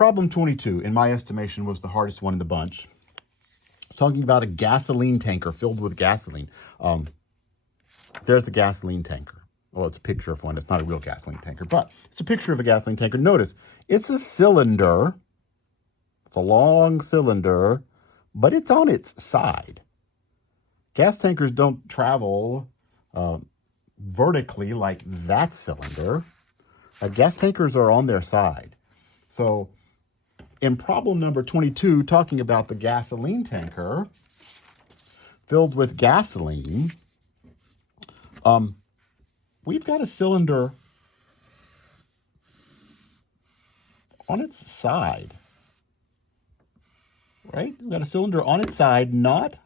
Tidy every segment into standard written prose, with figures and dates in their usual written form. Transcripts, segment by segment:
Problem 22, in my estimation, was the hardest one in the bunch. It's talking about a gasoline tanker filled with gasoline. There's a gasoline tanker. Well, it's a picture of one. It's not a real gasoline tanker, but it's a picture of a gasoline tanker. Notice, it's a cylinder. It's a long cylinder, but it's on its side. Gas tankers don't travel vertically like that cylinder. Gas tankers are on their side. So in problem number 22, talking about the gasoline tanker filled with gasoline, we've got a cylinder on its side, right? We've got a cylinder on its side, not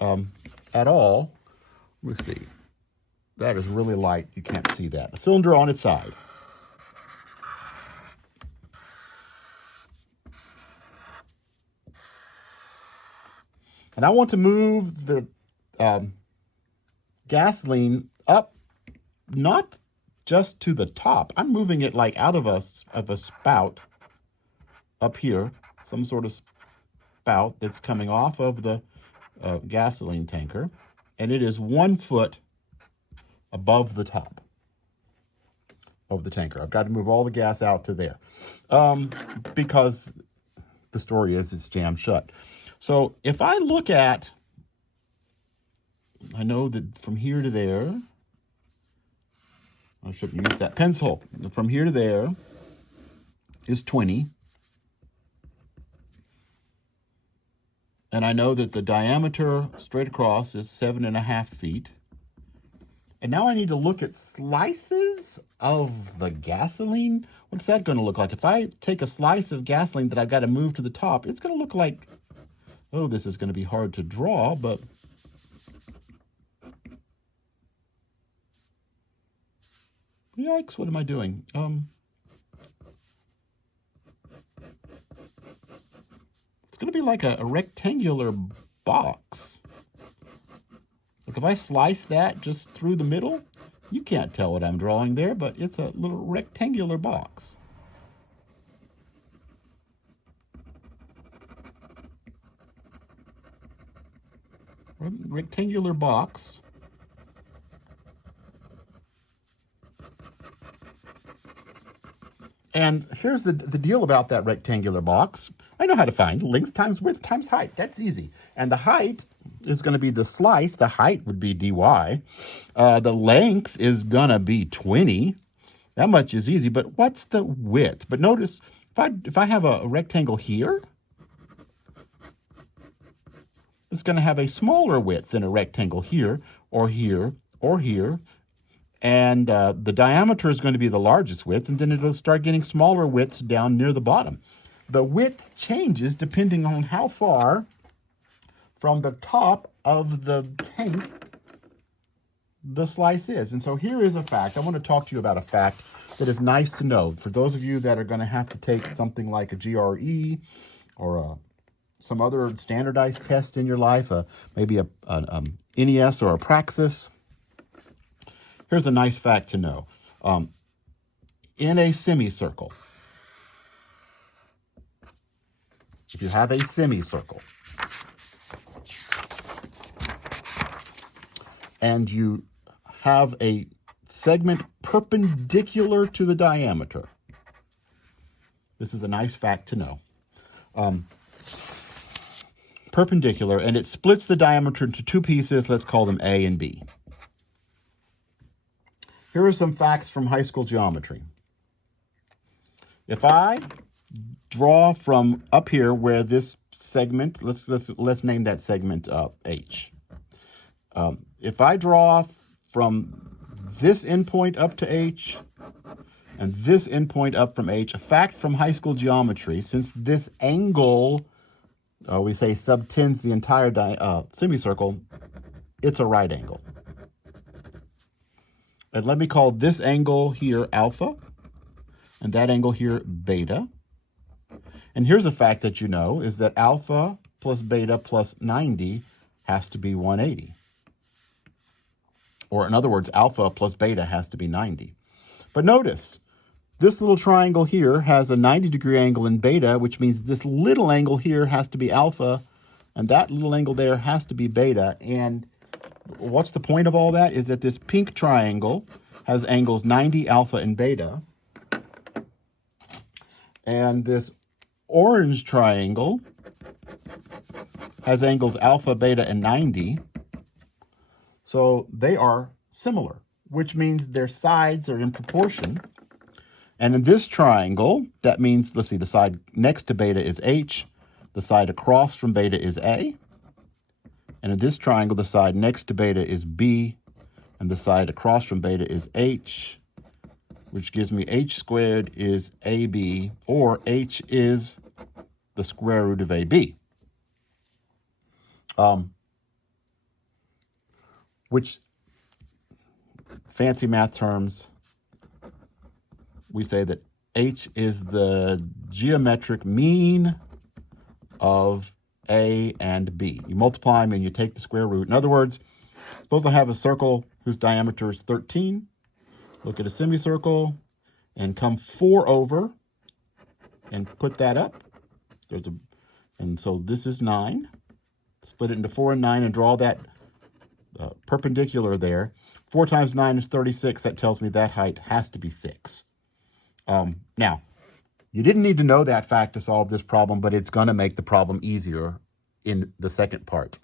at all. Let me see. That is really light. You can't see that. A cylinder on its side. And I want to move the gasoline up, not just to the top. I'm moving it like out of a spout up here, some sort of spout that's coming off of the gasoline tanker, and it is 1 foot above the top of the tanker. I've got to move all the gas out to there because the story is it's jammed shut. So if I look at, I know that from here to there, I shouldn't use that pencil. From here to there is 20. And I know that the diameter straight across is 7.5 feet. And now I need to look at slices of the gasoline. What's that going to look like? If I take a slice of gasoline that I've got to move to the top, it's going to look like, oh, this is going to be hard to draw, but yikes, what am I doing? It's going to be like a rectangular box. Look, if I slice that just through the middle, you can't tell what I'm drawing there, but it's a little rectangular box. Rectangular box. And here's the deal about that rectangular box. I know how to find length times width times height. That's easy. And the height is going to be the slice. The height would be dy. The length is going to be 20. That much is easy. But what's the width? But notice, if I have a rectangle here, it's going to have a smaller width than a rectangle here, or here, or here. And the diameter is going to be the largest width, and then it'll start getting smaller widths down near the bottom. The width changes depending on how far from the top of the tank the slice is. And so here is a fact. I want to talk to you about a fact that is nice to know. For those of you that are going to have to take something like a GRE or some other standardized test in your life, maybe a NES or a Praxis. Here's a nice fact to know. In a semicircle, if you have a semicircle and you have a segment perpendicular to the diameter, this is a nice fact to know. Perpendicular, and it splits the diameter into two pieces. Let's call them A and B. Here are some facts from high school geometry. If I draw from up here where this segment, let's name that segment H. If I draw from this endpoint up to H and this endpoint up from H, a fact from high school geometry, since this angle, we say subtends the entire semicircle, it's a right angle. And let me call this angle here alpha, and that angle here beta. And here's a fact that you know, is that alpha plus beta plus 90 has to be 180. Or in other words, alpha plus beta has to be 90. But notice, This little triangle here has a 90-degree angle in beta, which means this little angle here has to be alpha, and that little angle there has to be beta. And what's the point of all that? Is that this pink triangle has angles 90, alpha, and beta. And this orange triangle has angles alpha, beta, and 90. So they are similar, which means their sides are in proportion. And in this triangle, that means, let's see, the side next to beta is H, the side across from beta is A. And in this triangle, the side next to beta is B, and the side across from beta is H, which gives me H squared is AB, or H is the square root of AB. Which, fancy math terms, we say that H is the geometric mean of A and B. You multiply them and you take the square root. In other words, suppose I have a circle whose diameter is 13. Look at a semicircle and come 4 over and put that up. And so this is 9. Split it into 4 and 9 and draw that perpendicular there. 4 times 9 is 36. That tells me that height has to be 6. Now, you didn't need to know that fact to solve this problem, but it's going to make the problem easier in the second part.